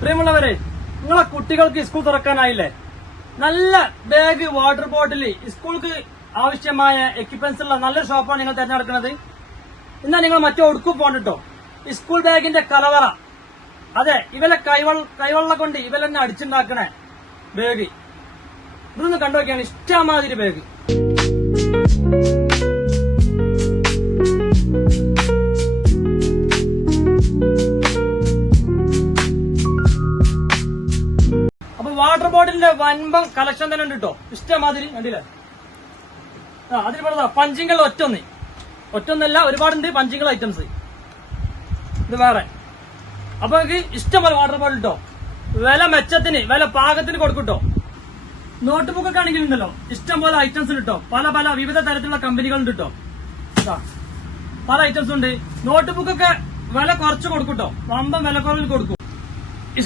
പ്രിയമുള്ളവരെ, നിങ്ങളെ കുട്ടികൾക്ക് സ്കൂൾ തുറക്കാനായില്ലേ? നല്ല ബാഗ്, വാട്ടർ ബോട്ടിൽ, സ്കൂൾക്ക് ആവശ്യമായ എക്യുപ്മെന്റ്സ് ഉള്ള നല്ലൊരു ഷോപ്പാണ് നിങ്ങൾ തിരഞ്ഞെടുക്കുന്നത്. എന്നാൽ നിങ്ങൾ മറ്റൊടുക്കും പോകണ്ടോ. സ്കൂൾ ബാഗിന്റെ കലവറ, അതെ, ഇവലെ കൈവെള്ള കൊണ്ട് ഇവലെന്നെ അടിച്ചുണ്ടാക്കണേ ബാഗ്. ഇതൊന്ന് കണ്ടുനോക്കിയാണ് ഇഷ്ടമാതിരി ബാഗ്. അപ്പൊ വാട്ടർ ബോട്ടിലിന്റെ വൻപം കളക്ഷൻ തന്നെ ഉണ്ട് കേട്ടോ, ഇഷ്ടമാതിരി. കണ്ടില്ലേ? അതിൽ പറഞ്ഞ പഞ്ചിങ്ങൾ ഒറ്റൊന്നല്ല, ഒരുപാടുണ്ട് പഞ്ചിങ്ങൾ ഐറ്റംസ്. ഇത് വേറെ. അപ്പൊ നമുക്ക് ഇഷ്ടംപോലെ വാട്ടർ ബോട്ടിൽ കിട്ടോ. വില മെച്ചത്തിന്, വില പാകത്തിന് കൊടുക്കൂട്ടോ. നോട്ട് ബുക്കൊക്കെ ആണെങ്കിൽ ഉണ്ടല്ലോ, ഇഷ്ടംപോലെ ഐറ്റംസ് കിട്ടോ. പല വിവിധ തരത്തിലുള്ള കമ്പനികളുണ്ട് കേട്ടോ. പല ഐറ്റംസ് ഉണ്ട്. നോട്ട് ബുക്കൊക്കെ വില കുറച്ച് കൊടുക്കൂട്ടോ, വമ്പം വില കുറവിൽ കൊടുക്കും.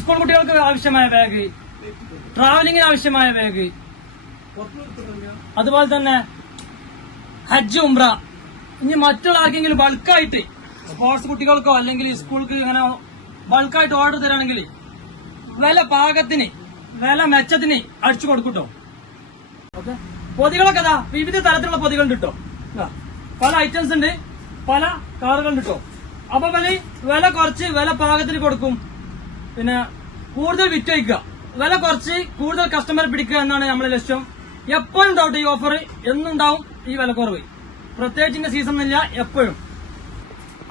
സ്കൂൾ കുട്ടികൾക്ക് ആവശ്യമായ ബാഗ്, ട്രാവലിംഗിന് ആവശ്യമായ ബാഗ്, അതുപോലെ തന്നെ ഹജ്ജ്, ഉംറ, ഇനി മറ്റുള്ള ആർക്കെങ്കിലും ബൾക്കായിട്ട് സ്പോർട്സ് കുട്ടികൾക്കോ അല്ലെങ്കിൽ സ്കൂൾക്ക് ഇങ്ങനെ ബൾക്കായിട്ട് ഓർഡർ തരാണെങ്കിൽ വില പാകത്തിന്, വില മെച്ചത്തിന് അടിച്ചു കൊടുക്കൂട്ടോ. ഓക്കെ. പൊതികളൊക്കെ അതാ വിവിധ തരത്തിലുള്ള പൊതികളുണ്ട് കേട്ടോ. പല ഐറ്റംസ് ഉണ്ട്, പല കളറുകളുണ്ട് കേട്ടോ. അപ്പൊ വില കുറച്ച്, വില പാകത്തിന് കൊടുക്കും. പിന്നെ കൂടുതൽ വിറ്റഴിക്കുക, വില കുറച്ച് കൂടുതൽ കസ്റ്റമർ പിടിക്കുക എന്നാണ് നമ്മളെ ലക്ഷ്യം. എപ്പോഴും ഉണ്ടാവും ഈ ഓഫർ, എന്നുണ്ടാവും ഈ വില കുറവ്. പ്രത്യേകിച്ചിന്റെ സീസൺ ഇല്ല, എപ്പോഴും.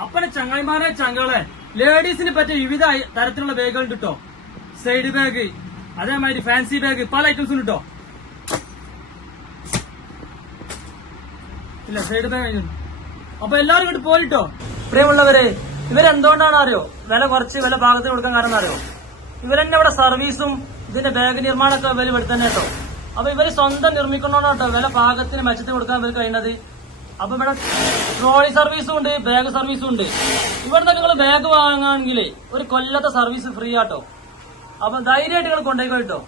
അപ്പനെ ചങ്ങായിമാരെ, ചങ്കളെ, ലേഡീസിന് പറ്റിയ വിവിധ തരത്തിലുള്ള ബാഗുകൾ കിട്ടോ. സൈഡ് ബാഗ്, അതേമാതിരി ഫാൻസി ബാഗ്, പല ഐറ്റംസും കിട്ടോ. ഇല്ല, സൈഡ് ബാഗ്. അപ്പൊ എല്ലാവരും ഇങ്ങോട്ട് പോയിട്ടോ. പ്രിയമുള്ളവരെ, ഇവരെന്തുകൊണ്ടാണ് അറിയോ വില കുറച്ച്, വില പാകത്തിന് കൊടുക്കാൻ കാരണം അറിയോ? ഇവരെന്നെ ഇവിടെ സർവീസും ഇതിന്റെ ബാഗ് നിർമ്മാണമൊക്കെ ഇവര് ഇവിടെ തന്നെ കേട്ടോ. അപ്പൊ ഇവര് സ്വന്തം നിർമ്മിക്കണോട്ടോ വില പാകത്തിന് മെച്ചത്തിന് കൊടുക്കാൻ ഇവർ കഴിയുന്നത്. അപ്പൊ ഇവിടെ ട്രോളി സർവീസും ഉണ്ട്, ബാഗ് സർവീസും ഉണ്ട്. ഇവിടുന്ന് നിങ്ങൾ ബാഗ് വാങ്ങുകയാണെങ്കിൽ ഒരു കൊല്ലത്തെ സർവീസ് ഫ്രീ ആട്ടോ. അപ്പൊ ധൈര്യമായിട്ട് നിങ്ങൾ കൊണ്ടുപോയിക്കോ കേട്ടോ.